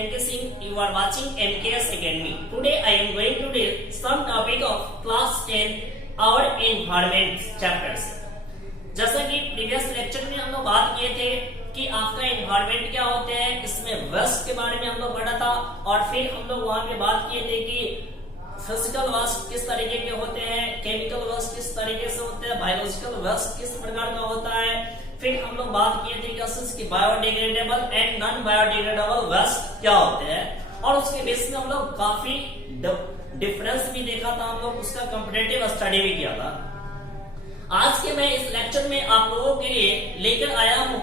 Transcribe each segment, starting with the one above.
MK Singh. You are watching MKS Academy. Today I am going to read some topic of class 10 our environment chapters. जैसा कि previous lecture में हम लोग बात किए थे कि आपका एनवायरमेंट क्या होते हैं, इसमें वेस्ट के बारे में हम लोग पढ़ा था और फिर हम लोग वहां पे बात किए थे कि फिजिकल वेस्ट किस तरीके के होते हैं, केमिकल वेस्ट किस तरीके से होते हैं, बायोलॉजिकल वेस्ट किस प्रकार का होता है। फिर हम लोग बात किए थे कि biodegradable and non biodegradable waste क्या होते हैं और उसके बेस में हम लोग काफी डिफरेंस भी देखा था, हम लोग उसका कंपैरेटिव स्टडी भी किया था। आज के मैं इस लेक्चर में आप लोगों के लिए लेकर आया हूँ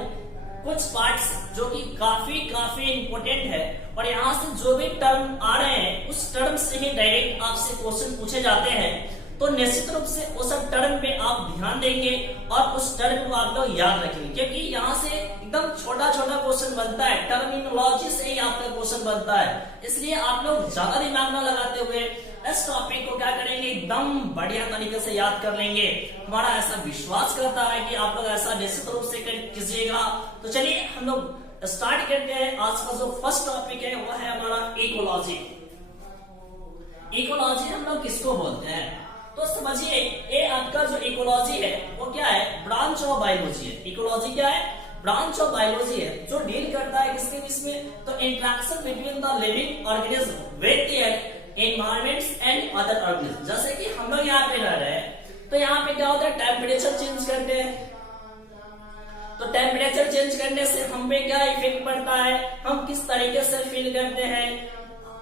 कुछ पार्ट्स जो कि काफी इंपोर्टेंट है और यहाँ से जो भी टर्म आ रहे हैं उस टर्म से ही डायरेक्ट आपसे क्वेश्चन पूछे जाते हैं, तो निश्चित रूप से उस टर्म पे आप ध्यान देंगे और उस टर्म को आप लोग याद रखेंगे, क्योंकि यहाँ से एकदम छोटा क्वेश्चन बनता है, टर्मिनोलॉजी से ही आपका क्वेश्चन बनता है। इसलिए आप लोग ज्यादा दिमाग न लगाते हुए इस टॉपिक को क्या करेंगे, एकदम बढ़िया तरीके से याद कर लेंगे। हमारा ऐसा विश्वास करता है कि आप लोग ऐसा निश्चित रूप से कीजिएगा। तो चलिए हम लोग स्टार्ट करते हैं। आज का जो फर्स्ट टॉपिक है वह है हमारा इकोलॉजी। इकोलॉजी हम लोग किसको बोलते हैं, तो समझिए ये आपका जो इकोलॉजी है वो क्या है, ब्रांच ऑफ बायोलॉजी है। इकोलॉजी क्या है, ब्रांच ऑफ बायोलॉजी है जो डील करता है किसके बीच में, तो interaction between the living organism with their environments and other organism. जैसे कि हम लोग यहाँ पे रह रहे हैं तो यहाँ पे क्या होता है, टेम्परेचर चेंज करते हैं, तो टेम्परेचर चेंज करने से हम पे क्या इफेक्ट पड़ता है, हम किस तरीके से फील करते हैं।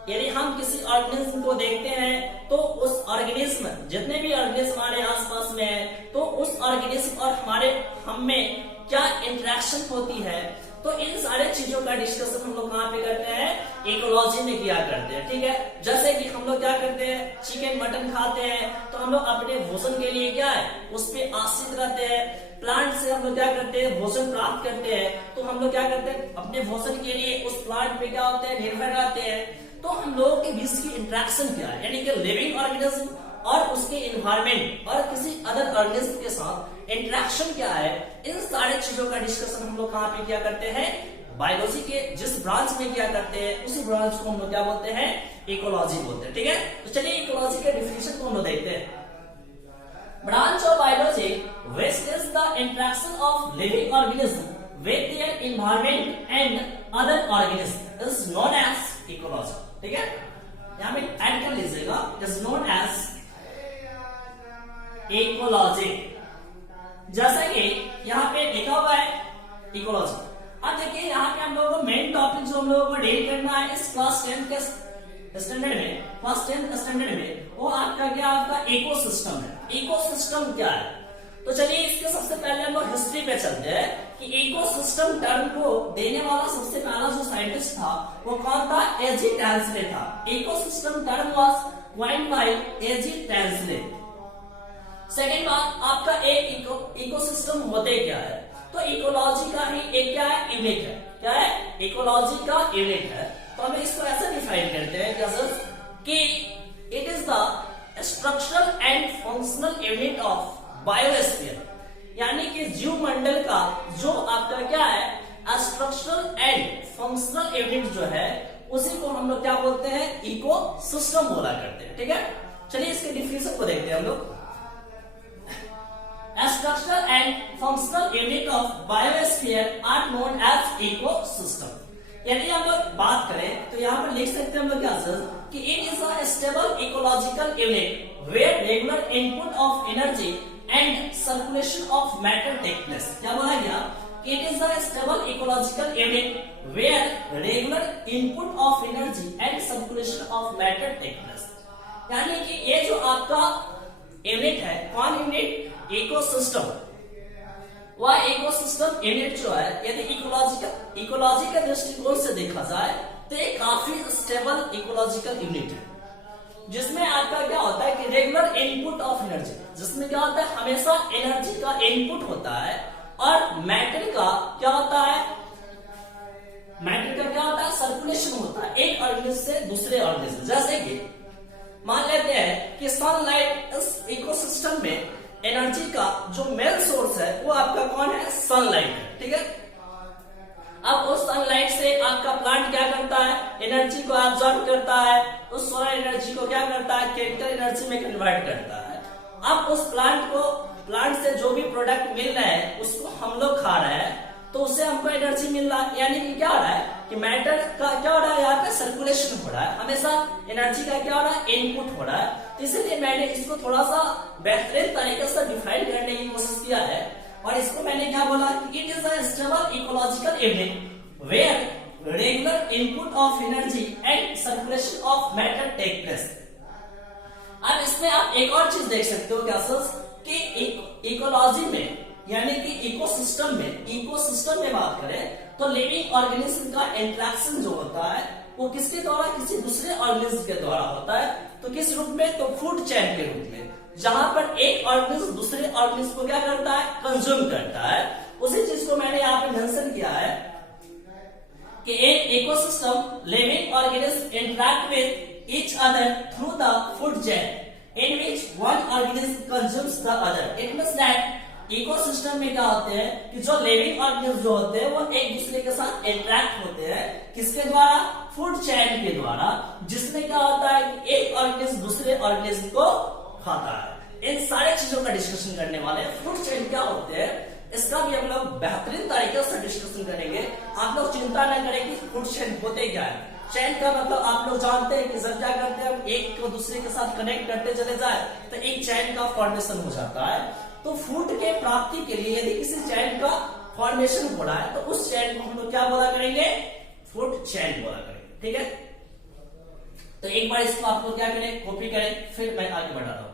यदि हम किसी ऑर्गेनिज्म को देखते हैं तो उस ऑर्गेनिज्म, जितने भी ऑर्गेनिज्म हमारे आसपास में है, तो उस ऑर्गेनिज्म और हमारे हम में क्या इंटरेक्शन होती है, तो इन सारे चीजों का डिस्कशन हम लोग कहाँ पे करते हैं, इकोलॉजी में किया करते हैं। ठीक है, जैसे कि हम लोग क्या करते हैं, चिकन मटन खाते हैं तो हम लोग अपने भोजन के लिए क्या है उस पे आश्रित रहते हैं। प्लांट से हम लोग क्या करते हैं, भोजन प्राप्त करते हैं, तो हम लोग क्या करते हैं, अपने भोजन के लिए उस प्लांट पे क्या होते हैं, निर्भर रहते हैं। तो हम लोगों के बीच की इंटरेक्शन क्या है, यानी कि लिविंग ऑर्गेनिज्म और उसके एनवायरमेंट और किसी अदर ऑर्गेनिज्म के साथ इंटरेक्शन क्या है, इन सारे चीजों का डिस्कशन हम लोग कहाँ पे किया करते हैं, बायोलॉजी के जिस ब्रांच में किया करते हैं उसी ब्रांच को हम लोग क्या बोलते हैं, इकोलॉजी बोलते हैं। ठीक है, तो चलिए इकोलॉजी के डिफिनेशन को हम लोग देखते हैं। Branch of biology which is the interaction of living organism with their environment and other organism is known as ecology। ठीक है, यहाँ पे ऐड कर लीजिएगा, is known as ecology। जैसा कि यहाँ पे लिखा हुआ है इकोलॉजी। अब देखिए यहाँ पे हम लोगों को मेन टॉपिक जो हम लोगों को डील करना है इस क्लास 10 के स्टैंडर्ड में, क्लास 10 स्टैंडर्ड में, वो आपका क्या, आपका इकोसिस्टम है। इकोसिस्टम क्या है, तो चलिए इसके सबसे पहले हम लोग हिस्ट्री पे चलते हैं कि इकोसिस्टम टर्म को देने वाला सबसे पहला जो साइंटिस्ट था वो कौन था, एजी टैंसले था। Ecosystem term was coined by A G Tansley. Second बात, आपका एक इकोसिस्टम होते क्या है, तो इकोलॉजी का ही एक क्या है, यूनिट है। क्या है, इकोलॉजी का यूनिट है। तो हम इसको ऐसे डिफाइन करते हैं जैसे कि it is the structural and functional unit of biosphere, यानी कि जीव मंडल का जो आपका क्या है स्ट्रक्चरल एंड फंक्शनल यूनिट जो है उसी को हम लोग क्या बोलते हैं, इकोसिस्टम बोला करते हैं। ठीक है, चलिए इसके डिफिनेशन को देखते हैं हम लोग। Structural and functional unit of biosphere are known as ecosystem. यदि हम लोग बात करें तो यहाँ पर लिख सकते हैं हम लोग क्या कि it is a stable ecological unit where regular input of energy and circulation of matter take place. क्या बोला गया, it is a stable ecological unit where regular input of energy and circulation of matter take place. यानी कि ये जो आपका unit है, कौन यूनिट, इकोसिस्टम। वह इकोसिस्टम यूनिट जो है यदि इकोलॉजी के दृष्टिकोण से देखा जाए तो ये काफी स्टेबल इकोलॉजिकल यूनिट है, जिसमें आपका क्या होता है कि रेगुलर इनपुट ऑफ एनर्जी, जिसमें क्या होता है हमेशा एनर्जी का इनपुट होता है और मैटर का क्या होता है, मैटर का क्या होता है, सर्कुलेशन होता है एक ऑर्गेनिज्म से दूसरे ऑर्गेनिज्म। जैसे कि मान लेते हैं कि सनलाइट इस इकोसिस्टम में एनर्जी का जो मेन सोर्स है वो आपका कौन है, सनलाइट है। ठीक है, अब उस सनलाइट से आपका प्लांट क्या करता है, एनर्जी को एब्जॉर्ब करता है, उस सोलर एनर्जी को क्या करता है, केमिकल एनर्जी में कन्वर्ट करता है। अब उस प्लांट से जो भी प्रोडक्ट मिल रहा है उसको हम लोग खा रहे हैं, तो उससे हमको एनर्जी मिल रहा है। यानी कि क्या हो रहा है कि मैटर का क्या हो रहा है, यहाँ पे सर्कुलेशन हो रहा है, हमेशा एनर्जी का क्या हो रहा है, इनपुट हो रहा है। तो इसलिए मैंने इसको थोड़ा सा बेहतरीन तरीके से डिफाइन करने की कोशिश किया है, और इसको मैंने क्या बोला कि it is a stable ecological evening where regular input of energy and circulation of matter take place. अब इसमें आप एक और चीज देख सकते हो क्या सर, कि इकोलॉजी में यानी कि इकोसिस्टम में बात करें तो लिविंग ऑर्गेनिज्म का इंटरेक्शन जो होता है वो किसके द्वारा, किसी दूसरे ऑर्गेनिज्म के द्वारा होता है। तो किस रूप में, तो फूड चेन के रूप में, जहां पर एक ऑर्गेनिज्म दूसरे ऑर्गेनिज्म को क्या करता है, कंज्यूम करता है। उसी चीज को मैंने यहाँ पे मेंशन किया है कि एक ecosystem living organism interact with each other through the food chain in which one organism consumes the other. It means that ecosystem में क्या होते हैं कि जो लिविंग ऑर्गेनिज्म जो होते हैं वो एक दूसरे के साथ इंटरेक्ट होते हैं, किसके द्वारा, फूड चेन के द्वारा, जिसमें क्या होता है कि एक ऑर्गेनिज्म दूसरे ऑर्गेनिज्म को खाता है। इन सारे चीजों का डिस्कशन करने वाले हैं। फूड चेन क्या होते हैं इसका भी हम लोग बेहतरीन तरीके से डिस्कशन करेंगे। आप लोग चिंता न करें कि फूड चेन होते क्या है। चेन का मतलब आप लोग जानते हैं कि जब क्या करते हैं, हम एक को दूसरे के साथ कनेक्ट करते चले जाए तो एक चेन का फॉर्मेशन हो जाता है। तो फूड के प्राप्ति के लिए यदि किसी चैन का फॉर्मेशन हो रहा है तो उस चैन को हम लोग क्या बोला करेंगे, फूड चैन बोला करेंगे। ठीक है, तो एक बार इसको आप लोग क्या करें, कॉपी करें, फिर मैं आगे बढ़ा रहा हूं।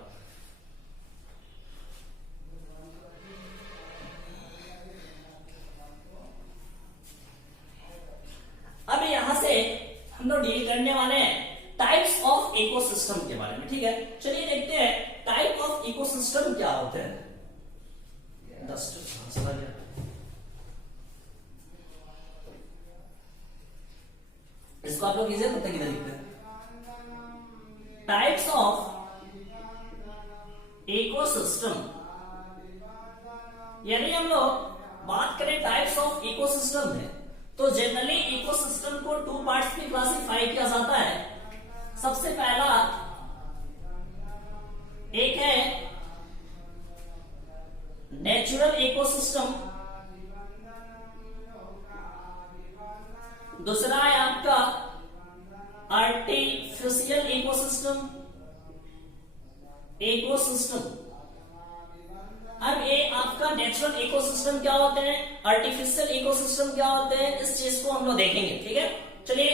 अब यहां से हम लोग डील करने वाले हैं टाइप्स ऑफ इकोसिस्टम के बारे में। ठीक है, चलिए देखते हैं टाइप ऑफ इकोसिस्टम क्या होते हैं। इसको आप लोग इसे पता किधर लिखते हैं, टाइप्स ऑफ इकोसिस्टम। यदि हम लोग बात करें टाइप्स ऑफ इकोसिस्टम में तो जनरली इकोसिस्टम को 2 पार्ट्स में क्लासिफाई किया जाता है। सबसे पहला एक है नेचुरल इकोसिस्टम, दूसरा है आपका आर्टिफिशियल इकोसिस्टम। अब ये आपका नेचुरल इकोसिस्टम क्या होते हैं, आर्टिफिशियल इकोसिस्टम क्या होते हैं, इस चीज को हम लोग देखेंगे। ठीक है, चलिए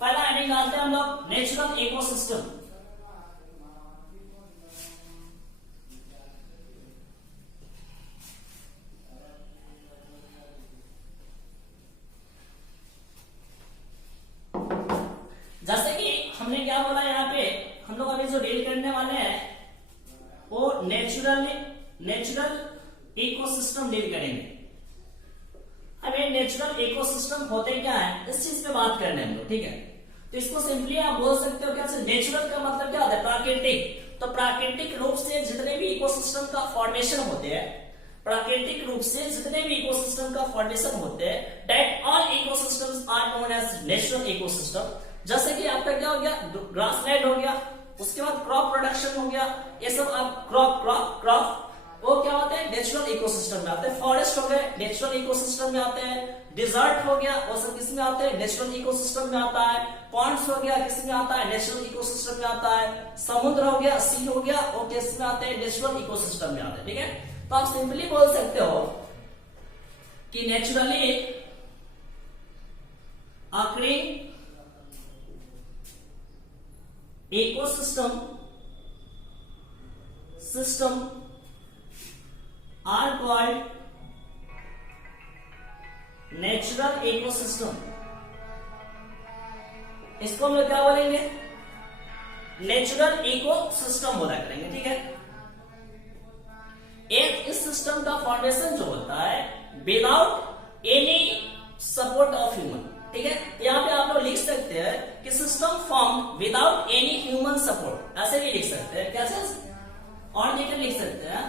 पहला हेडिंग डालते हैं हम लोग नेचुरल इकोसिस्टम। जैसे कि हमने क्या बोला यहाँ पे, हम लोग अभी जो डील करने वाले हैं वो नेचुरल इकोसिस्टम डील करेंगे। अब ये नेचुरल इकोसिस्टम होते क्या है इस चीज पे बात करने हम लोग। ठीक है, तो इसको सिंपली आप बोल सकते हो क्या, नेचुरल का मतलब क्या होता है, प्राकृतिक। तो प्राकृतिक रूप से जितने भी इकोसिस्टम का फॉर्मेशन होते हैं, प्राकृतिक रूप से जितने भी इकोसिस्टम का फॉर्मेशन होते हैं, that all ecosystems are known as natural ecosystem. जैसे कि आपका क्या हो गया, ग्रासलैंड हो गया, उसके बाद क्रॉप प्रोडक्शन हो गया, ये सब आप क्रॉप वो क्या होते हैं, नेचुरल इकोसिस्टम में आते हैं। फॉरेस्ट हो गए, नेचुरल इकोसिस्टम में आते हैं। डिजर्ट हो गया, वो सब किस में आते हैं, नेचुरल इकोसिस्टम में आता है। पॉन्ड्स हो गया, किस में आता है, नेचुरल इकोसिस्टम में आता है। समुद्र हो गया, सी हो गया, वो किस में आते हैं, नेचुरल इकोसिस्टम में आते हैं। ठीक है, तो आप सिंपली बोल सकते हो कि naturally occurring system are called natural ecosystem। इसको हम लोग क्या बोलेंगे, नेचुरल इकोसिस्टम बोला करेंगे। ठीक है, एक इस सिस्टम का फॉर्मेशन जो होता है without any support of human. ठीक है, यहाँ पे आप लोग लिख सकते हैं कि system form without any human support, ऐसे भी लिख सकते हैं। कैसे, और देकर लिख सकते हैं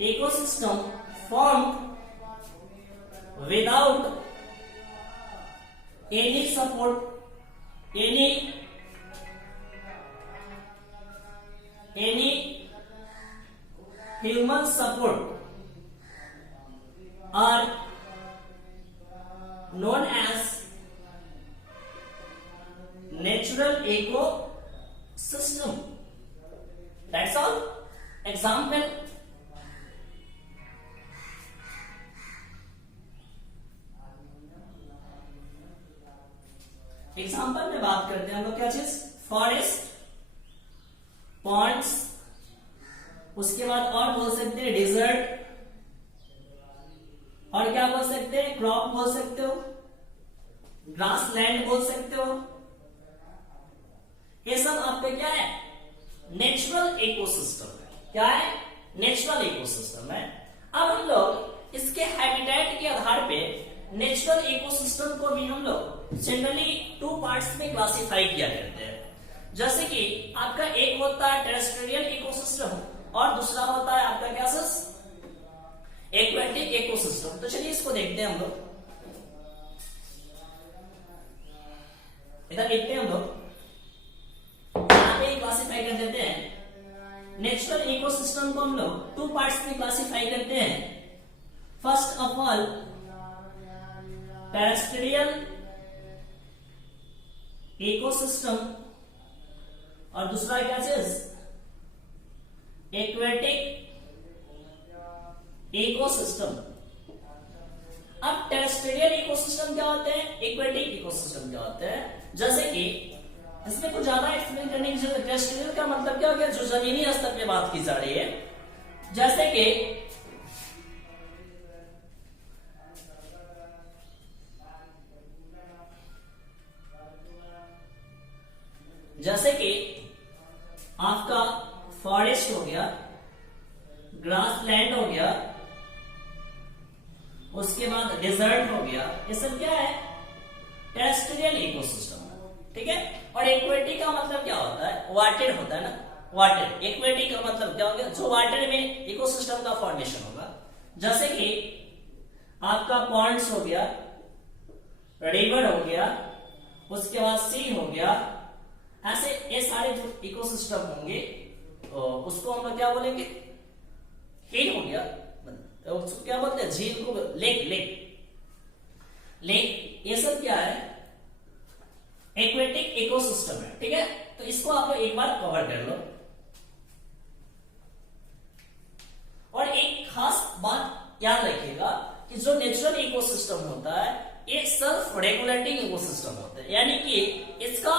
ecosystem form without any support, any human support are known as natural ecosystem. That's all. Example, में बात करते हैं हम लोग क्या चीज, फॉरेस्ट, पॉन्ड्स, उसके बाद और बोल सकते हैं डेजर्ट, और क्या बोल सकते हैं, क्रॉप बोल सकते हो, ग्रास लैंड बोल सकते हो। ये सब आपका क्या है, नेचुरल इकोसिस्टम है। क्या है, नेचुरल इकोसिस्टम है। अब हम लोग इसके हैबिटेट के आधार पे नेचुरल इकोसिस्टम को भी हम लोग जनरली 2 पार्ट्स में क्लासिफाई किया करते हैं। जैसे कि आपका एक होता है टेरेस्ट्रियल इकोसिस्टम और दूसरा होता है आपका क्या सर, एक्वेटिक इकोसिस्टम। तो चलिए इसको देखते हैं हम लोग, इधर देखते हैं हम लोग, यहां पे क्लासिफाई कर देते हैं। नेचुरल इकोसिस्टम को हम लोग 2 पार्ट्स में क्लासिफाई करते हैं। First of all terrestrial ecosystem और दूसरा क्या चीज, एक्वेटिक इकोसिस्टम। अब टेरेस्ट्रियल इकोसिस्टम क्या होते हैं, एक्वेटिक इकोसिस्टम क्या होते हैं, जैसे कि इसमें कुछ ज्यादा एक्सप्लेन करने की जरूरत। टेरेस्ट्रियल का मतलब क्या हो गया, जो जमीनी स्तर पे बात की जा रही है, जैसे कि आपका फॉरेस्ट हो गया, ग्रास लैंड हो गया, उसके बाद डेजर्ट हो गया, ये सब क्या है, टेरेस्ट्रियल इकोसिस्टम। ठीक है। और एक्वेटिक का मतलब क्या होता है, वाटर होता है ना, वाटर। एक्वेटिक का मतलब क्या हो गया, जो वाटर में इकोसिस्टम का फॉर्मेशन होगा, जैसे कि आपका पॉन्ड्स हो गया, रिवर हो गया, उसके बाद सी हो गया, ऐसे ये सारे जो इकोसिस्टम होंगे उसको हम लोग क्या बोलेंगे, हिल हो गया, उसको क्या बोलते हैं, झील को लेक, लेक, ये सब क्या है, एक्वेटिक इकोसिस्टम है। ठीक है, तो इसको आप लोग एक बार कवर कर लो। और एक खास बात याद रखिएगा कि जो नेचुरल इकोसिस्टम होता है ये सेल्फ रेगुलेटिंग इकोसिस्टम होता है, यानी कि इसका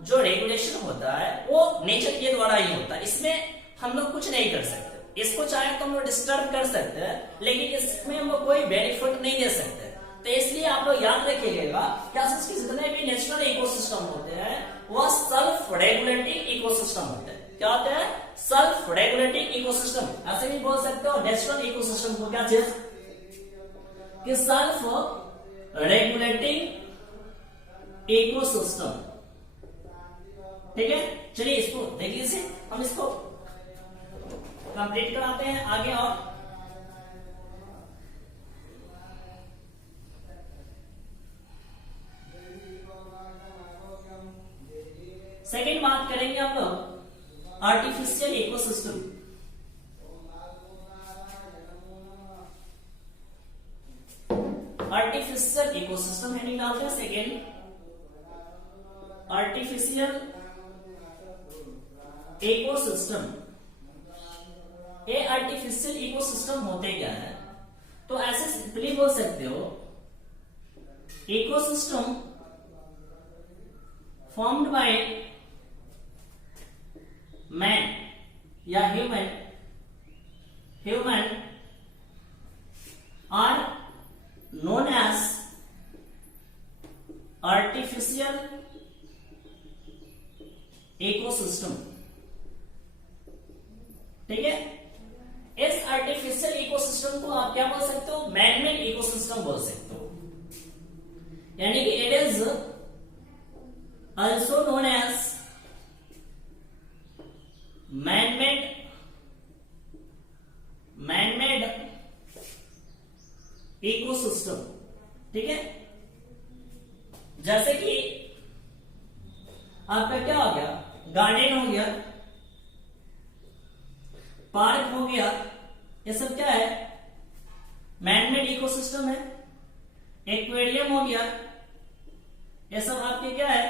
जो रेगुलेशन होता है वो नेचर के द्वारा ही होता है। इसमें हम लोग कुछ नहीं कर सकते, इसको चाहे तो हम लोग डिस्टर्ब कर सकते हैं, लेकिन इसमें हम लोग कोई बेनिफिट नहीं दे सकते। तो इसलिए आप लोग याद रखिएगा क्या जितने भी नेचुरल इकोसिस्टम होते हैं वह सेल्फ रेगुलेटिंग इकोसिस्टम होते हैं। क्या होते हैं, सेल्फ रेगुलेटिंग इकोसिस्टम। ऐसे भी बोल सकते हो नेचुरल इकोसिस्टम को क्या चीज, कि सेल्फ रेगुलेटिंग इकोसिस्टम। ठीक है, चलिए इसको देख लीजिए, हम इसको कंप्लीट कराते हैं आगे। और सेकेंड बात करेंगे हम लोग आर्टिफिशियल इकोसिस्टम। आर्टिफिशियल इकोसिस्टम है, निकालते हैं सेकेंड, आर्टिफिशियल इकोसिस्टम। ये आर्टिफिशियल इकोसिस्टम होते क्या है, तो ऐसे सिंपली बोल सकते हो, इकोसिस्टम फॉर्म्ड बाय मैन या human are known as artificial ecosystem. ठीक है, इस आर्टिफिशियल इकोसिस्टम को आप क्या बोल सकते हो, मैनमेड इकोसिस्टम बोल सकते हो, यानी कि it is also known as man-made ecosystem। ठीक है, जैसे कि आपका क्या हो गया, गार्डन हो गया, पार्क हो गया, ये सब क्या है, मैनमेड इकोसिस्टम है। एक्वेरियम हो गया, ये सब आपके क्या है,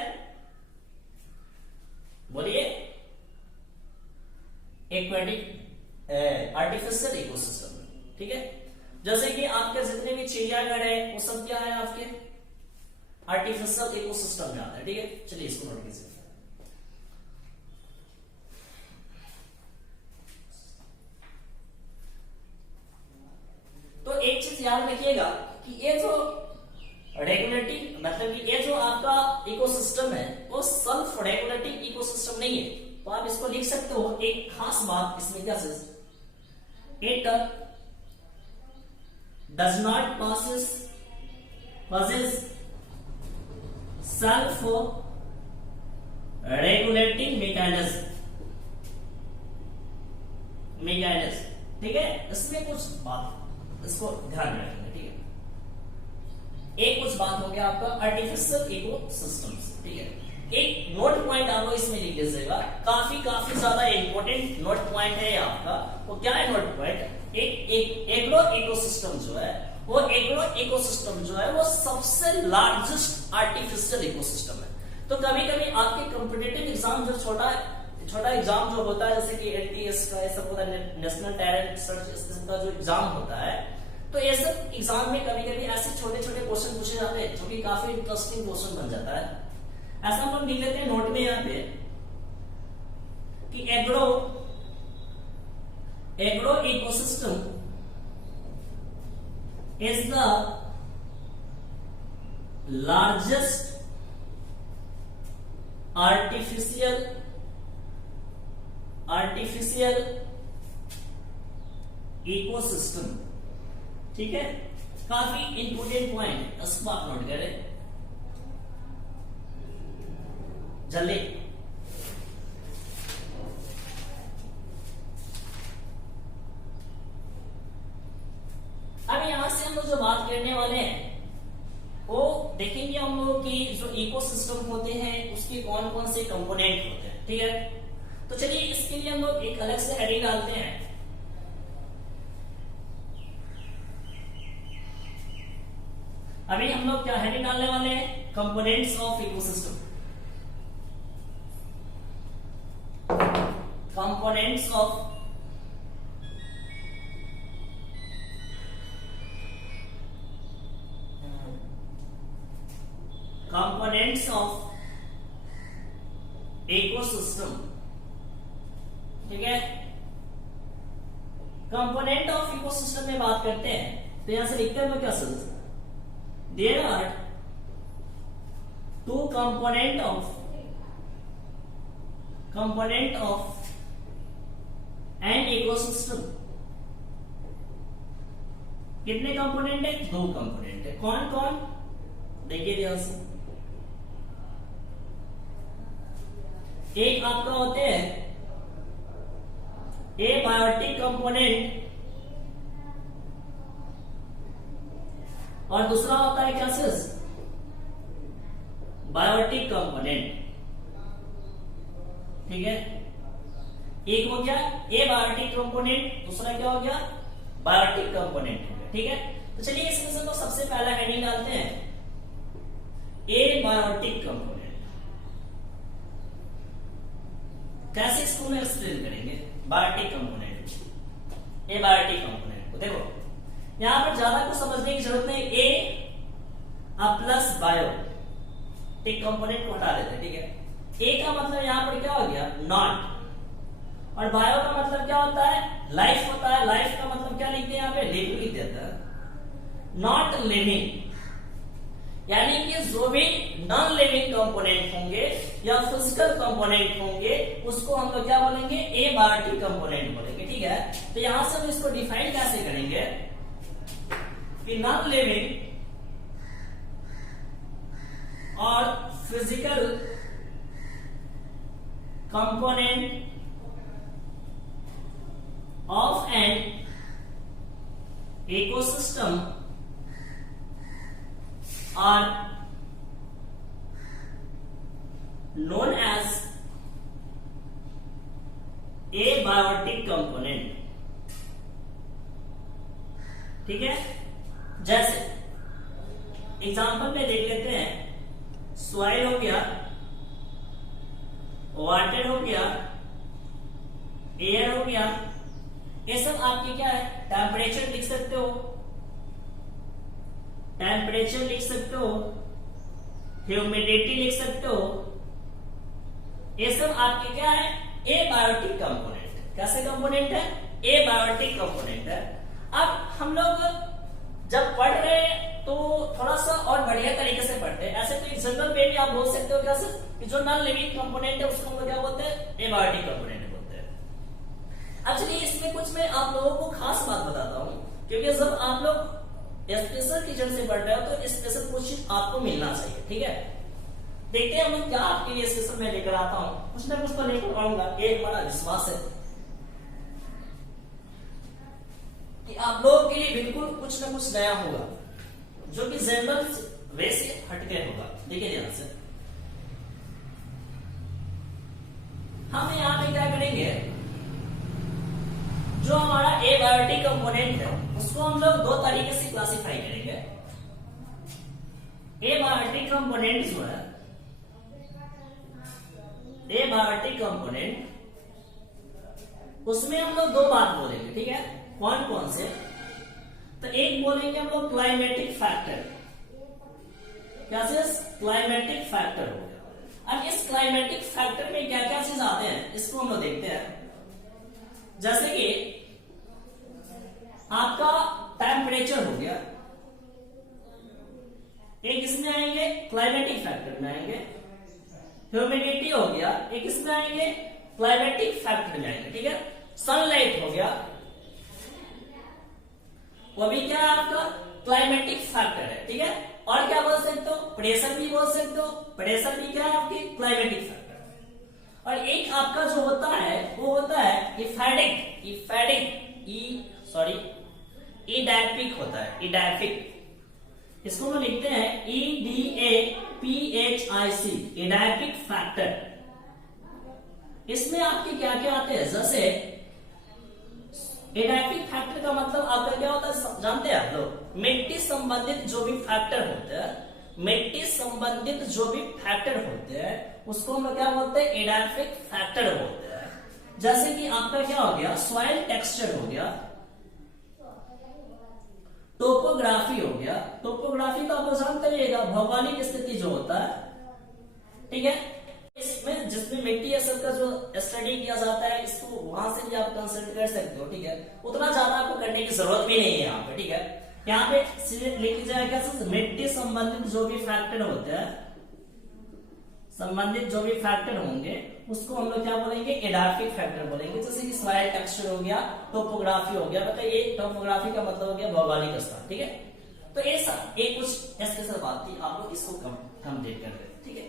बोलिए, एक्वेटिक आर्टिफिशियल इकोसिस्टम। ठीक है, जैसे कि आपके जितने भी चिड़ियाघर है वो सब क्या है, आपके आर्टिफिशियल इकोसिस्टम में आता है। ठीक है, चलिए इसको नोट कीजिए। तो एक चीज याद रखिएगा कि ये जो रेगुलेटिंग, मतलब कि ये जो आपका इकोसिस्टम है वो सेल्फ रेगुलेटिंग इकोसिस्टम नहीं है। तो आप इसको लिख सकते हो, एक खास बात इसमें क्या है, it does not possess self regulating mechanism। ठीक है, इसमें कुछ बात इसको ध्यान में रखेंगे। ठीक है, एक कुछ बात हो गया आपका आर्टिफिशियल इकोसिस्टम्स। ठीक है, एक नोट पॉइंट आप लोग इसमें लिख लीजिएगा, काफी ज्यादा इंपॉर्टेंट नोट पॉइंट है आपका। वो क्या है नोट पॉइंट, एक एग्रो इकोसिस्टम जो है, वो एग्रो इकोसिस्टम जो है वो सबसे लार्जेस्ट आर्टिफिशियल इकोसिस्टम है। तो कभी कभी आपके कॉम्पिटिटिव एग्जाम जो छोटा एग्जाम जो होता है, जैसे कि एनटीएस का, ये सब होता है, नेशनल टैलेंट सर्च का जो एग्जाम होता है, तो ये सब एग्जाम में कभी कभी ऐसे छोटे क्वेश्चन पूछे जाते हैं जो कि काफी इंटरेस्टिंग क्वेश्चन बन जाता है। ऐसा हम लिख लेते हैं नोट में यहाँ पे कि agro ecosystem is the largest artificial ecosystem। ठीक है, काफी इंपोर्टेंट पॉइंट है, इसको आप नोट करें जल्दी। अब यहां से हम लोग जो बात करने वाले हैं वो देखेंगे हम लोग कि जो इकोसिस्टम होते हैं उसके कौन कौन से कंपोनेंट होते हैं। ठीक है, तो चलिए इसके लिए हम लोग एक अलग से हेडिंग डालते हैं। अभी हम लोग क्या हेडिंग डालने वाले हैं, components of ecosystem. Components of ecosystem. ठीक है, कंपोनेंट ऑफ इकोसिस्टम में बात करते हैं तो यहां से लिखते हैं तो क्या sir, there are two component of an ecosystem. कितने कंपोनेंट है, दो कंपोनेंट है। कौन कौन, देखिए ध्यान से, एक आपका होते हैं एबायोटिक कंपोनेंट और दूसरा होता है क्या सिर्स, बायोटिक कंपोनेंट। ठीक है, एक हो गया एबायोटिक कंपोनेंट, दूसरा क्या हो गया, बायोटिक कंपोनेंट हो गया। ठीक है, तो चलिए इसमें से तो सबसे पहला हेडिंग डालते हैं एबायोटिक कंपोनेंट। कैसे इसको में एक्सप्लेन करेंगे, बायोटिक कंपोनेंट, एबायोटिक कंपोनेंट को देखो यहां पर ज्यादा कुछ समझने की जरूरत नहीं। ए प्लस बायो टिक कंपोनेंट को हटा देते हैं। ठीक है, ए का मतलब यहां पर क्या हो गया, नॉट, और बायो का मतलब क्या होता है, लाइफ होता है। लाइफ का मतलब क्या लिखते हैं, यहां पे लिव लिख देता है, नॉट लिविंग, यानी कि जो भी नॉन लिविंग कंपोनेंट होंगे या फिजिकल कंपोनेंट होंगे उसको हम लोग क्या बोलेंगे, एबायोटिक कंपोनेंट बोलेंगे। ठीक है, तो यहां से हम इसको डिफाइन कैसे करेंगे कि नॉन लिविंग और physical component of an ecosystem are known as abiotic component। ठीक है, जैसे एग्जांपल में देख लेते हैं, सॉइल हो गया, वाटर हो गया, एयर हो गया, ये सब आपके क्या है, टेम्परेचर लिख सकते हो, टेम्परेचर लिख सकते हो, ह्यूमिडिटी लिख सकते हो, ये सब आपके क्या है, एबायोटिक कंपोनेंट। कैसे कंपोनेंट है, एबायोटिक कंपोनेंट है। अब हम लोग जब पढ़ रहे हैं तो थोड़ा सा और बढ़िया तरीके से पढ़ते हैं। ऐसे तो जनरल वे में आप बोल सकते हो क्या सर, कि जो नॉन लिविंग कंपोनेंट है उसको हम लोग क्या बोलते हैं, एबायोटिक कंपोनेंट बोलते हैं। अब चलिए इसमें कुछ मैं आप लोगों को खास बात बताता हूं, क्योंकि जब आप लोग स्पेशल टीचर से पढ़ रहे हो तो स्पेशल क्वेश्चन आपको मिलना चाहिए। ठीक है, देखते हैं हम लोग क्या आपके लिए स्पेशल मैं लेकर आता हूं, कुछ ना कुछ तो लेकर आऊंगा, ये हमारा विश्वास है कि आप लोगों के लिए बिल्कुल कुछ ना कुछ नया होगा, जो कि जनरल वे से हटके होगा। देखिए ध्यान से, हम यहाँ पे क्या करेंगे, जो हमारा एबायोटिक कंपोनेंट है उसको हम लोग दो तरीके से क्लासिफाई करेंगे। एबायोटिक कंपोनेंट जो है, एबायोटिक कंपोनेंट, उसमें हम लोग दो बात बोलेंगे। ठीक है, कौन कौन से, तो एक बोलेंगे हम लोग क्लाइमेटिक फैक्टर। क्या चीज, क्लाइमेटिक फैक्टर हो गया। अब इस क्लाइमेटिक फैक्टर में क्या क्या चीज आते हैं इसको हम लोग देखते हैं। जैसे कि आपका टेम्परेचर हो गया, एक इसमें आएंगे, क्लाइमेटिक फैक्टर में आएंगे। ह्यूमिडिटी हो गया, एक इसमें आएंगे, क्लाइमेटिक फैक्टर में आएंगे। ठीक है, सनलाइट हो गया, वो भी क्या है आपका क्लाइमेटिक फैक्टर है। ठीक है, और क्या बोल सकते हो, प्रेशर भी बोल सकते हो, प्रेशर भी क्या है आपकी क्लाइमेटिक फैक्टर। और एक आपका जो होता है वो होता है इफेडिक, इडैपिक होता है, इडैपिक। इसको हम लिखते हैं EDAPHIC, इडैपिक फैक्टर। इसमें आपके क्या क्या आते हैं, जैसे एडाइपिक फैक्टर का मतलब आपका क्या होता है जानते हैं आप लोग, मिट्टी संबंधित जो भी फैक्टर होते हैं, मिट्टी संबंधित जो भी फैक्टर होते हैं उसको हम क्या बोलते हैं, एडाइपिक फैक्टर बोलते हैं। जैसे कि आपका क्या हो गया, सॉइल टेक्सचर हो गया, टोपोग्राफी हो गया। टोपोग्राफी तो आप लोग जानते रहिएगा, भौगोलिक स्थिति जो होता है। ठीक है, इसमें जिसमें मिट्टी है सबका जो स्टडी किया जाता है, इसको वहां से भी आप कंसल्ट कर सकते हो। ठीक है, उतना ज्यादा आपको करने की जरूरत भी नहीं है यहाँ पे। ठीक है, यहाँ पे सीधे लिख जाएगा मिट्टी संबंधित जो भी फैक्टर होते हैं, संबंधित जो भी फैक्टर होंगे उसको हम लोग क्या बोलेंगे, एडाफिक फैक्टर बोलेंगे। जैसे कि सॉइल टेक्सचर हो गया, टोपोग्राफी हो गया, मतलब ये टोपोग्राफी का मतलब हो गया भौगोलिक स्थान। ठीक है, तो ऐसा एक कुछ स्पेशल बात थी, आप लोग इसको कंप्लीट कर रहे। ठीक है,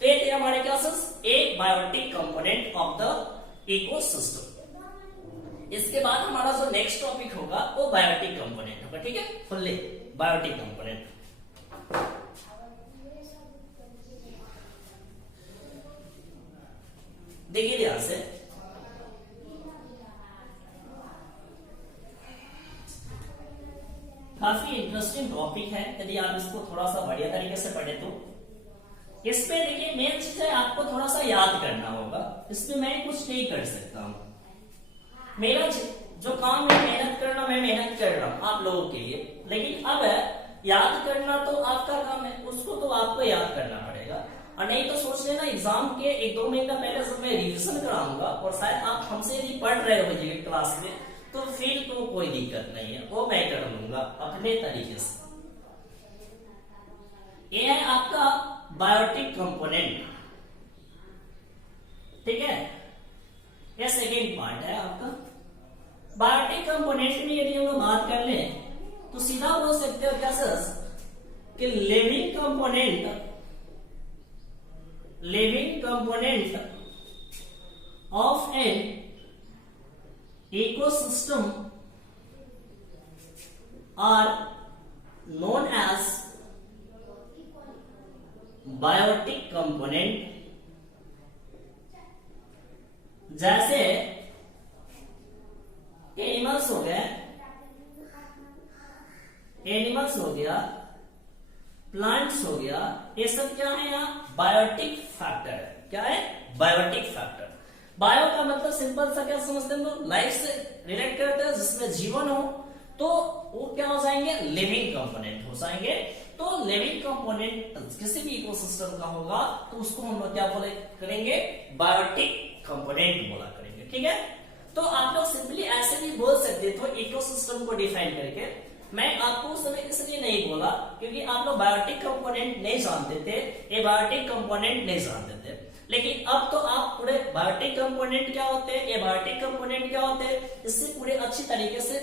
तो ये थे हमारे classes abiotic component of the ecosystem. इसके बाद हमारा जो नेक्स्ट टॉपिक होगा वो बायोटिक कंपोनेंट होगा। ठीक है, फुल्ली बायोटिक कंपोनेंट। देखिए ध्यान से, काफी इंटरेस्टिंग टॉपिक है, यदि आप इसको थोड़ा सा बढ़िया तरीके से पढ़े तो। इसमें देखिए मेन चीज है आपको थोड़ा सा याद करना होगा, इसमें मैं कुछ नहीं कर सकता हूं। मेरा जो काम है मेहनत करना, मैं मेहनत कर रहा हूं आप लोगों के लिए, लेकिन अब याद करना तो आपका काम है, उसको तो आपको याद करना पड़ेगा। और नहीं तो सोच लेना एग्जाम के 1-2 महीना पहले जब मैं रिविजन कराऊंगा और शायद आप हमसे यदि पढ़ रहे हो ये क्लास में, तो फिर तो कोई दिक्कत नहीं है, वो मैं कर लूंगा अपने तरीके से। ये है आपका बायोटिक कंपोनेंट। ठीक है, ये सेकेंड पार्ट है आपका। बायोटिक कंपोनेंट में यदि हम बात कर लें तो सीधा बोल सकते हो क्या सर, कि living component of an ecosystem are known as biotic component जैसे एनिमल्स हो गए, एनिमल्स हो गया, प्लांट्स हो गया, ये सब क्या है यहाँ बायोटिक फैक्टर है। क्या है? Biotic factor. बायो का मतलब सिंपल सा क्या समझते हैं हम लोग, लाइफ से रिलेट करते हैं, जिसमें जीवन हो तो वो क्या हो जाएंगे, लिविंग कंपोनेंट हो जाएंगे। तो लिविंग कंपोनेंट किसी भी इकोसिस्टम का होगा तो उसको हम लोग क्या बोले करेंगे, बायोटिक कंपोनेंट बोला करेंगे। ठीक है, तो आप लोग सिंपली ऐसे भी बोल सकते थे इकोसिस्टम को डिफाइन करके। मैं आपको उस समय इसलिए नहीं बोला क्योंकि आप लोग बायोटिक कंपोनेंट नहीं जानते थे, ये बायोटिक कंपोनेंट नहीं जानते थे, लेकिन अब तो आप पूरे बायोटिक कंपोनेंट क्या होते हैं, ये बायोटिक कंपोनेंट क्या होते हैं, इससे पूरे अच्छी तरीके से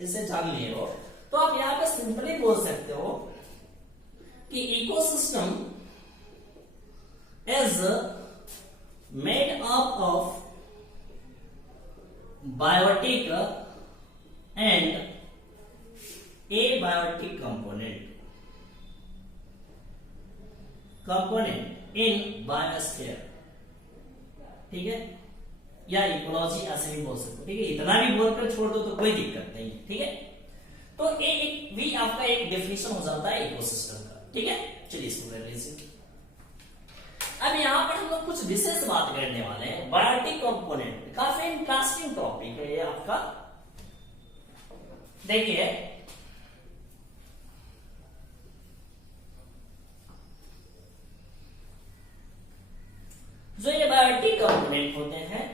इसे जान लिए हो। तो आप यहाँ पे सिंपली बोल सकते हो कि ecosystem is made up of biotic and abiotic component in biosphere। ठीक है, या इकोलॉजी ऐसे भी बोल सकते हो। ठीक है, इतना भी बोलकर छोड़ दो तो कोई दिक्कत नहीं। ठीक है, तो एक भी आपका एक डेफिनेशन हो जाता है इकोसिस्टम का। ठीक है, चलिए इसको कर लीजिए। अब यहाँ पर हम लोग कुछ विशेष बात करने वाले हैं, बायोटिक कंपोनेंट। काफी इंटरेस्टिंग टॉपिक है ये आपका। देखिए जो ये बायोटिक कंपोनेंट होते हैं,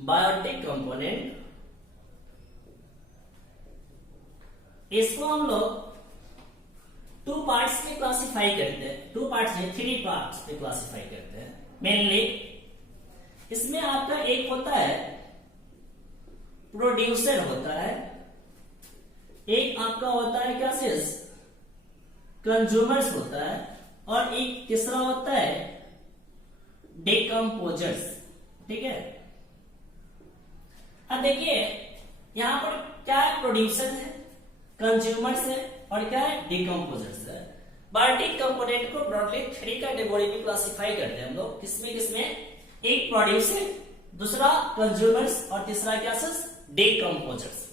बायोटिक कंपोनेंट, इसको हम लोग टू पार्ट्स में क्लासिफाई करते हैं। टू पार्ट्स में, थ्री पार्ट्स में क्लासिफाई करते हैं मेनली। इसमें आपका एक होता है प्रोड्यूसर होता है, एक आपका होता है क्या चीज, कंज्यूमर्स होता है, और एक तीसरा होता है डिकम्पोजर्स। ठीक है, अब देखिए यहां पर क्या है, प्रोड्यूसर है, कंज्यूमर्स है, और क्या है, डिकम्पोजर्स है। बायोटिक कंपोनेंट को ब्रॉडली थ्री कैटेगरी में क्लासिफाई करते हैं हम लोग। किसमें किसमें, एक प्रोड्यूसर, दूसरा कंज्यूमर्स, और तीसरा क्या है, डिकम्पोजर्स।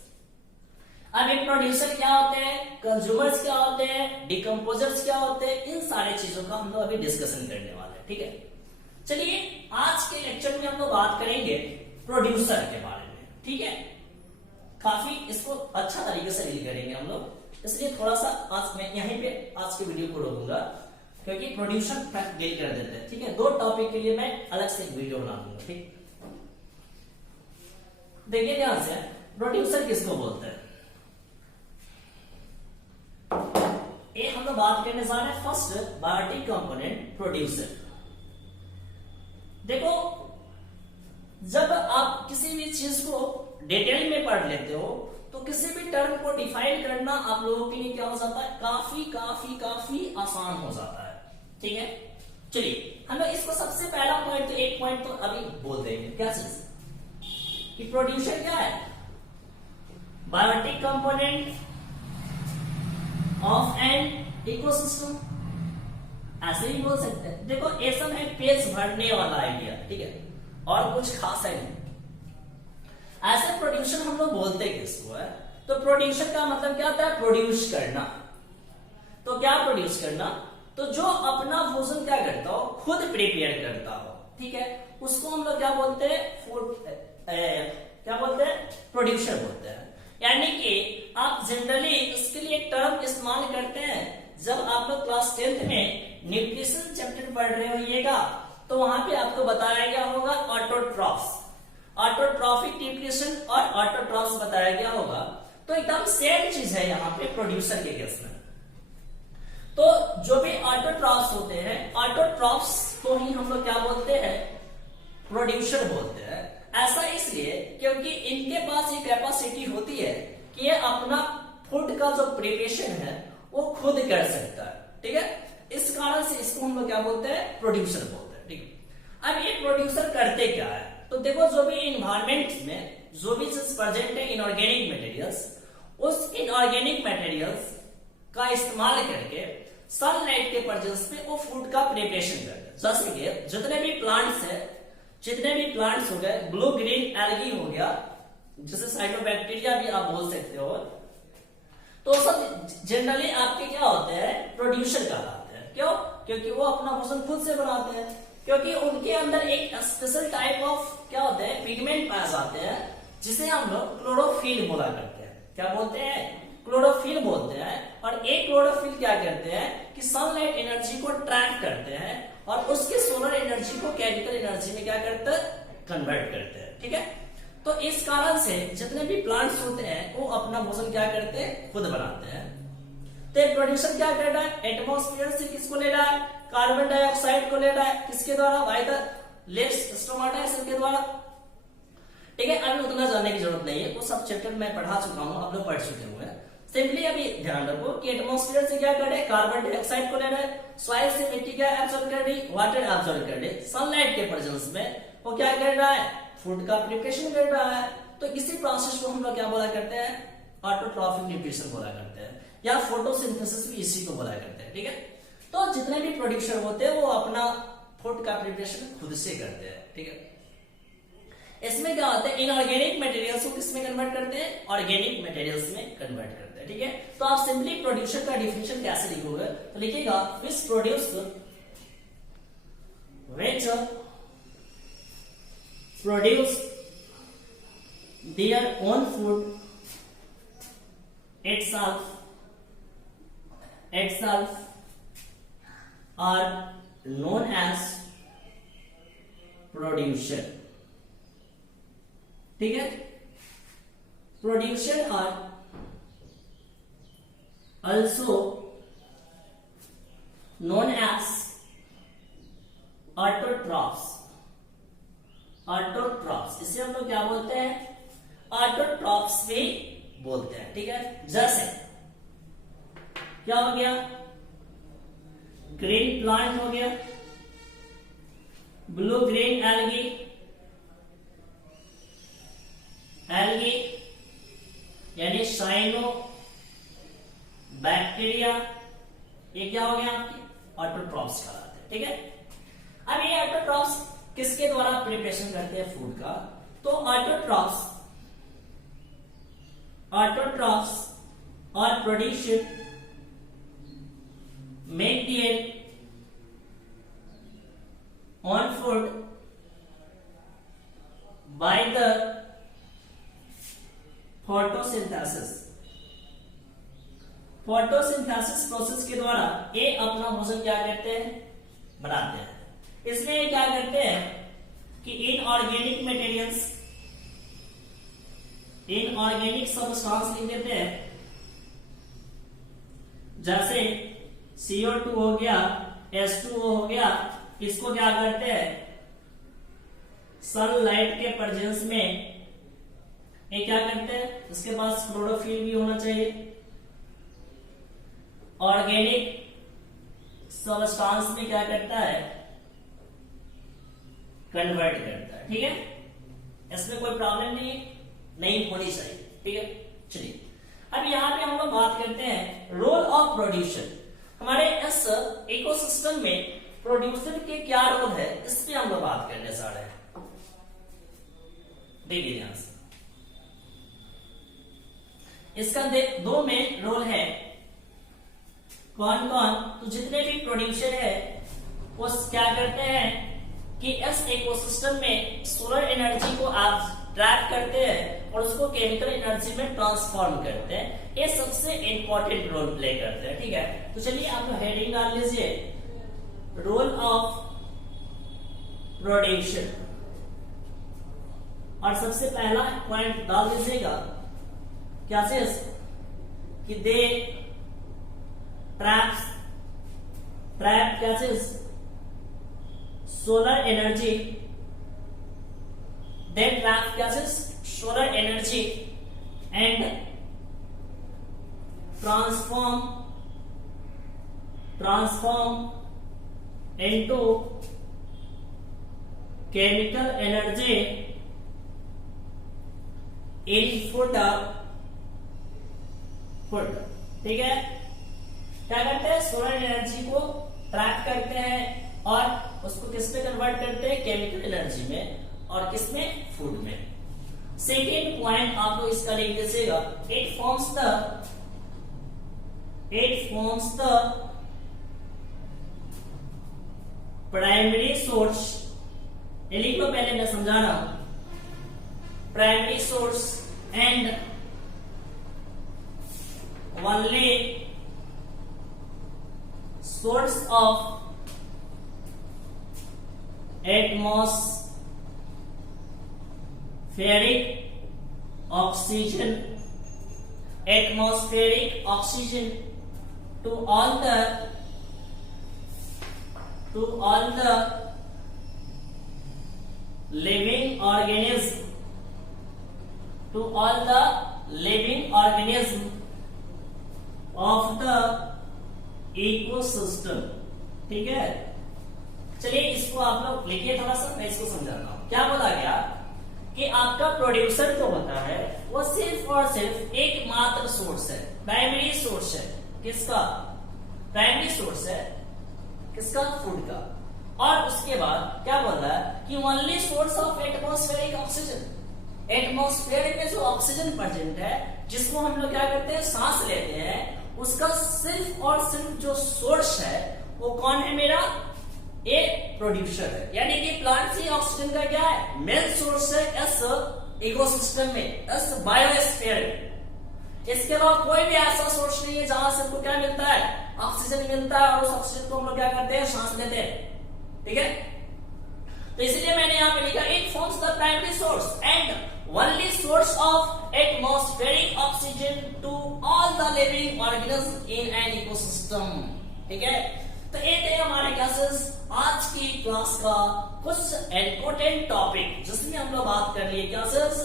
अब ये प्रोड्यूसर क्या होते हैं, कंज्यूमर्स क्या होते हैं, डिकम्पोजर्स क्या होते हैं, इन सारे चीजों का हम लोग अभी डिस्कशन करने वाले हैं। ठीक है, चलिए आज के लेक्चर में हम लोग बात करेंगे प्रोड्यूसर के बारे में। ठीक है, काफी इसको अच्छा तरीके से डील करेंगे हम लोग, इसलिए थोड़ा सा आज मैं यहीं पे आज के वीडियो को रोकूंगा क्योंकि प्रोड्यूसर फैक्ट डील कर देते हैं। ठीक है, दो टॉपिक के लिए मैं अलग से एक वीडियो बना दूंगा। ठीक, देखिए ध्यान से, प्रोड्यूसर किसको बोलते हैं, ये हम लोग बात करने जा रहे हैं। First biotic component producer. देखो जब आप किसी भी चीज को डिटेल में पढ़ लेते हो तो किसी भी टर्म को डिफाइन करना आप लोगों के लिए क्या हो जाता है, काफी काफी काफी आसान हो जाता है। ठीक है, चलिए हम लोग इसको सबसे पहला पॉइंट, तो एक पॉइंट तो अभी बोल देंगे, क्या चीज कि प्रोड्यूसर क्या है, biotic component of an ecosystem, ऐसे ही बोल सकते हैं। देखो ये सब है पेज भरने वाला आइडिया। ठीक है, और कुछ खास है नहीं। ऐसे प्रोड्यूसर हम लोग बोलते किसको है, तो प्रोड्यूसर का मतलब क्या होता है, प्रोड्यूस करना। तो क्या प्रोड्यूस करना, तो जो अपना भोजन क्या करता हो, खुद प्रिपेयर करता हो। ठीक है, उसको हम लोग क्या बोलते हैं, फूड क्या बोलते हैं, प्रोड्यूसर बोलते हैं। यानी कि आप जनरली इसके लिए टर्म इस्तेमाल करते हैं जब आप लोग क्लास 10th में न्यूट्रिशन चैप्टर पढ़ रहे होइएगा तो वहां पे आपको बताया गया होगा ऑटोट्रॉफ्स, ऑटोट्रॉफिक न्यूट्रिशन और ऑटोट्रॉफ्स बताया गया होगा। तो एकदम सेम चीज है यहाँ पे प्रोड्यूसर के केस में। तो जो भी ऑटोट्रॉफ्स होते हैं, ऑटोट्रॉफ्स को ही हम लोग क्या बोलते हैं, प्रोड्यूसर बोलते हैं। ऐसा इसलिए क्योंकि इनके पास ये कैपेसिटी होती है कि ये अपना फूड का जो प्रिपरेशन है वो खुद कर सकता है। ठीक है, इस कारण से इसको हम लोग क्या बोलते हैं, प्रोड्यूसर बोलते हैं। ठीक है, अब ये प्रोड्यूसर करते क्या है, तो देखो जो भी इन्वायरमेंट में जो भी चीज प्रेजेंट है इनऑर्गेनिक मटेरियल्स, उस इनऑर्गेनिक मटेरियल्स का इस्तेमाल करके सनलाइट के प्रेजेंस में वो फूड का प्रिपरेशन करते हैं। जैसे कि जितने भी प्लांट्स है जितने भी प्लांट्स हो गए, ब्लू ग्रीन एल्गी हो गया, जिसे साइटोबैक्टीरिया भी आप बोल सकते हो, तो सब जनरली आपके क्या होते हैं, प्रोड्यूसर कहलाते हैं। क्यों? क्योंकि वो अपना भोजन खुद से बनाते हैं, क्योंकि उनके अंदर एक स्पेशल टाइप ऑफ क्या होते हैं, पिगमेंट पाए जाते हैं, जिसे हम लोग क्लोरोफिल बोला करते हैं। क्या बोलते हैं? क्लोरोफिल बोलते हैं। और एक क्लोरोफिल क्या करते हैं कि सनलाइट एनर्जी को ट्रैक करते हैं और उसके सोलर एनर्जी को केमिकल एनर्जी में क्या करते हैं, कन्वर्ट करते हैं। ठीक है, तो इस कारण से जितने भी प्लांट्स होते हैं वो अपना भोजन क्या करते हैं, खुद बनाते हैं। तो प्रोड्यूसर क्या कर रहा है, एटमॉस्फेयर से किसको ले रहा है, कार्बन डाइऑक्साइड को ले रहा है, किसके द्वारा, by the lips stomata cell के द्वारा। ठीक है, अभी उतना जानने की जरूरत नहीं है, वो सब चैप्टर मैं पढ़ा चुका हूं, आप लोग पढ़ चुके हुए हैं। सिंपली अभी ध्यान रखो कि एटमॉस्फेयर से क्या कर रहे हैं, कार्बन डाइऑक्साइड को ले रहे हैं, सॉइल से मिट्टी क्या एब्सॉर्ब कर रही, वाटर एब्सॉर्ब कर रही, सनलाइट के प्रेजेंस में वो क्या कर रहा है, फूड का प्रिपरेशन कर रहा है। तो इसी प्रोसेस को हम लोग क्या बोला करते हैं, ऑटोट्रॉफिक न्यूट्रिशन बोला करते हैं, या फोटोसिंथेसिस भी इसी को बोला करते हैं। ठीक है, तो जितने भी प्रोड्यूसर होते हैं वो अपना फूड का प्रिपरेशन खुद से करते हैं। ठीक है, इसमें क्या होता है, इनऑर्गेनिक मटेरियल्स को किसमें कन्वर्ट करते हैं, ऑर्गेनिक मटेरियल्स में कन्वर्ट करते हैं। ठीक है, तो आप सिंपली प्रोड्यूसर का डिफिनेशन कैसे लिखोगे, तो लिखिएगा which produce their own food itself are known as producer। ठीक है, producer are also known as autotrophs। Autotrophs इसे हम लोग क्या बोलते हैं, ऑटोट्रॉफ्स भी बोलते हैं। ठीक है, जैसे क्या हो गया, ग्रीन प्लांट हो गया, ब्लू ग्रीन एल्गी यानी साइनो बैक्टीरिया, ये क्या हो गया, ऑटोट्रॉफ्स कहलाते हैं। ठीक है, अब ये ऑटोट्रॉफ्स किसके द्वारा प्रिपरेशन करते हैं फूड का, तो ऑटोट्रॉफ्स और producer make their own food by the photosynthesis process के द्वारा ये अपना भोजन क्या करते हैं, बनाते हैं। इसमें ये क्या करते हैं कि इनऑर्गेनिक सब्सटेंस लिख देते हैं, जैसे CO2 हो गया, H2O हो गया, इसको क्या करते हैं, सनलाइट के प्रेजेंस में ये क्या करते हैं, इसके पास क्लोरोफिल भी होना चाहिए, ऑर्गेनिक सब्सटेंस में क्या करता है, कन्वर्ट करता है। ठीक है, इसमें कोई प्रॉब्लम नहीं होनी चाहिए। ठीक है, चलिए अब यहाँ पे हम लोग बात करते हैं रोल ऑफ प्रोड्यूसर। हमारे इस इकोसिस्टम में प्रोड्यूसर के क्या रोल है, इस पे हम लोग बात करने जा रहे हैं। देखिए ध्यान से, इसका दो में रोल है, कौन कौन, तो जितने भी प्रोड्यूसर है वो क्या करते हैं कि इस इकोसिस्टम में सोलर एनर्जी को आप ट्रैप करते हैं और उसको केमिकल एनर्जी में ट्रांसफॉर्म करते हैं। ये सबसे इंपॉर्टेंट रोल प्ले करते हैं। ठीक है, तो चलिए आप हेडिंग डाल लीजिए, रोल ऑफ प्रोड्यूसर, और सबसे पहला पॉइंट डाल दीजिएगा क्या चीज, कि दे ट्रैप क्या चीज, solar energy, they trap gases, solar energy and transform into chemical energy in food। ठीक है, क्या करते हैं, सोलर एनर्जी को ट्रैप करते हैं और उसको किस में कन्वर्ट करते हैं, केमिकल एनर्जी में, और किस में, फूड में। सेकेंड पॉइंट आप लोग इसका लिख दीजिएगा, it forms the primary source, लिख लो पहले, मैं समझा रहा हूं, primary source and only source of atmospheric oxygen to all the living organism of the ecosystem. ठीक है, चलिए इसको आप लोग लिखिए, थोड़ा सा मैं इसको समझाता हूं। क्या बोला गया कि आपका प्रोड्यूसर जो होता है वो सिर्फ और सिर्फ एकमात्र सोर्स है, प्राइमरी सोर्स है। किसका? प्राइमरी सोर्स है किसका? फूड का। और उसके बाद क्या बोल रहा है कि only source of atmospheric oxygen, atmosphere में जो ऑक्सीजन प्रेजेंट है, जिसको हम लोग क्या करते हैं, सांस लेते हैं, उसका सिर्फ और सिर्फ जो सोर्स है वो कौन है, मेरा एक प्रोड्यूसर है। यानी कि प्लांट से ऑक्सीजन का क्या है, मेन सोर्स है इस इकोसिस्टम में, इस बायोस्फीयर में। इसके अलावा कोई भी ऐसा सोर्स नहीं है जहां से हमको क्या मिलता है, ऑक्सीजन मिलता है, और उस ऑक्सीजन को हम लोग क्या करते हैं, सांस लेते हैं। ठीक है, तो इसलिए मैंने यहां पे लिखा, it forms the primary source and only source of atmospheric oxygen to all the living organisms in an ecosystem। ठीक है, तो ये थे हमारे क्लासेस, आज की क्लास का कुछ इम्पोर्टेंट टॉपिक, जिसमें हम लोग बात कर लिए क्लासेस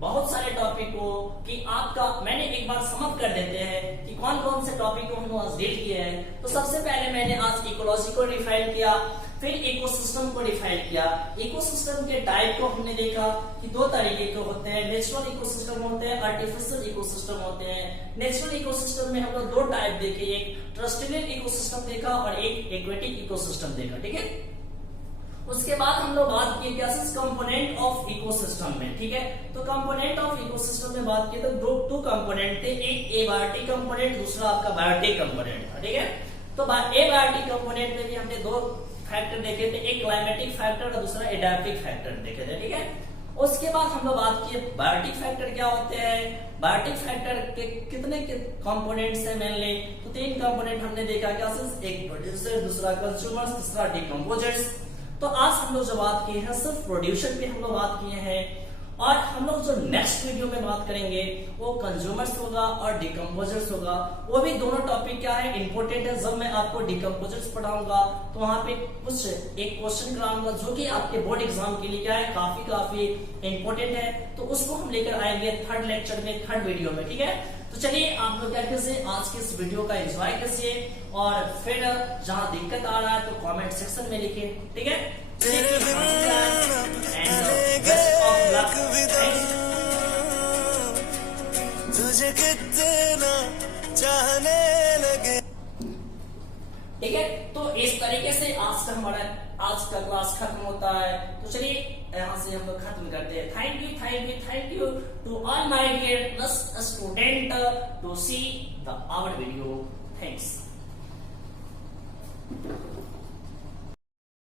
बहुत सारे टॉपिक को, कि आपका मैंने एक बार समअप कर देते हैं कि कौन कौन से टॉपिक को हम आज डील किए हैं। तो सबसे पहले मैंने आज इकोलॉजी को डिफाइन किया, फिर इकोसिस्टम को डिफाइन किया। इकोसिस्टम के टाइप को हमने देखा कि दो तरीके के होते हैं, नेचुरल इकोसिस्टम होते हैं, आर्टिफिशियल इकोसिस्टम होते हैं। नेचुरल इकोसिस्टम में हम लोग दो टाइप देखे, एक टेरेस्ट्रियल इकोसिस्टम देखा और एक एक्वेटिक इकोसिस्टम देखा। ठीक है, उसके बाद हम लोग बात की कंपोनेंट ऑफ इकोसिस्टम में। ठीक है, तो कंपोनेंट ऑफ इकोसिस्टम में बात की तो दो कंपोनेंट थे, एक एबायोटिक कंपोनेंट, दूसरा आपका बायोटिक कंपोनेंट था। ठीक है, तो एबायोटिक कंपोनेंट में भी हमने दो फैक्टर देखे थे, एक क्लाइमेटिक फैक्टर और दूसरा एडाप्टिव फैक्टर देखे थे। ठीक है, उसके बाद हम लोग बात की बायोटिक फैक्टर क्या होते हैं, बायोटिक फैक्टर के कितने कंपोनेंट्स हैं मेनली, तो तीन कंपोनेंट हमने देखा, क्या एक प्रोड्यूसर, दूसरा कंज्यूमर्स, तीसरा डिकम्पोजर्स। तो आज हम लोग जो बात की है सिर्फ प्रोड्यूसर पे हम लोग बात किए हैं, और हम लोग जो नेक्स्ट वीडियो में बात करेंगे वो कंज्यूमर्स होगा और डिकम्पोजर्स होगा। वो भी दोनों टॉपिक क्या है, इंपॉर्टेंट है। जब मैं आपको डिकम्पोजर्स पढ़ाऊंगा तो वहां पे कुछ एक क्वेश्चन कराऊंगा जो कि आपके बोर्ड एग्जाम के लिए क्या है, काफी इंपॉर्टेंट है। तो उसको हम लेकर आएंगे थर्ड लेक्चर में, थर्ड वीडियो में। ठीक है, तो चलिए आप लोग क्या कीजिए, आज के इस वीडियो का एंजॉय कीजिए, और फिर जहां दिक्कत आ रहा है तो कमेंट सेक्शन में लिखिए। ठीक है, तुझे कितना चाहने लगे। ठीक है, तो इस तरीके से आज का हमारा आज का क्लास खत्म होता है। तो चलिए यहाँ से हम लोग खत्म करते हैं। Thank you to all my dear student to see the our video. Thanks.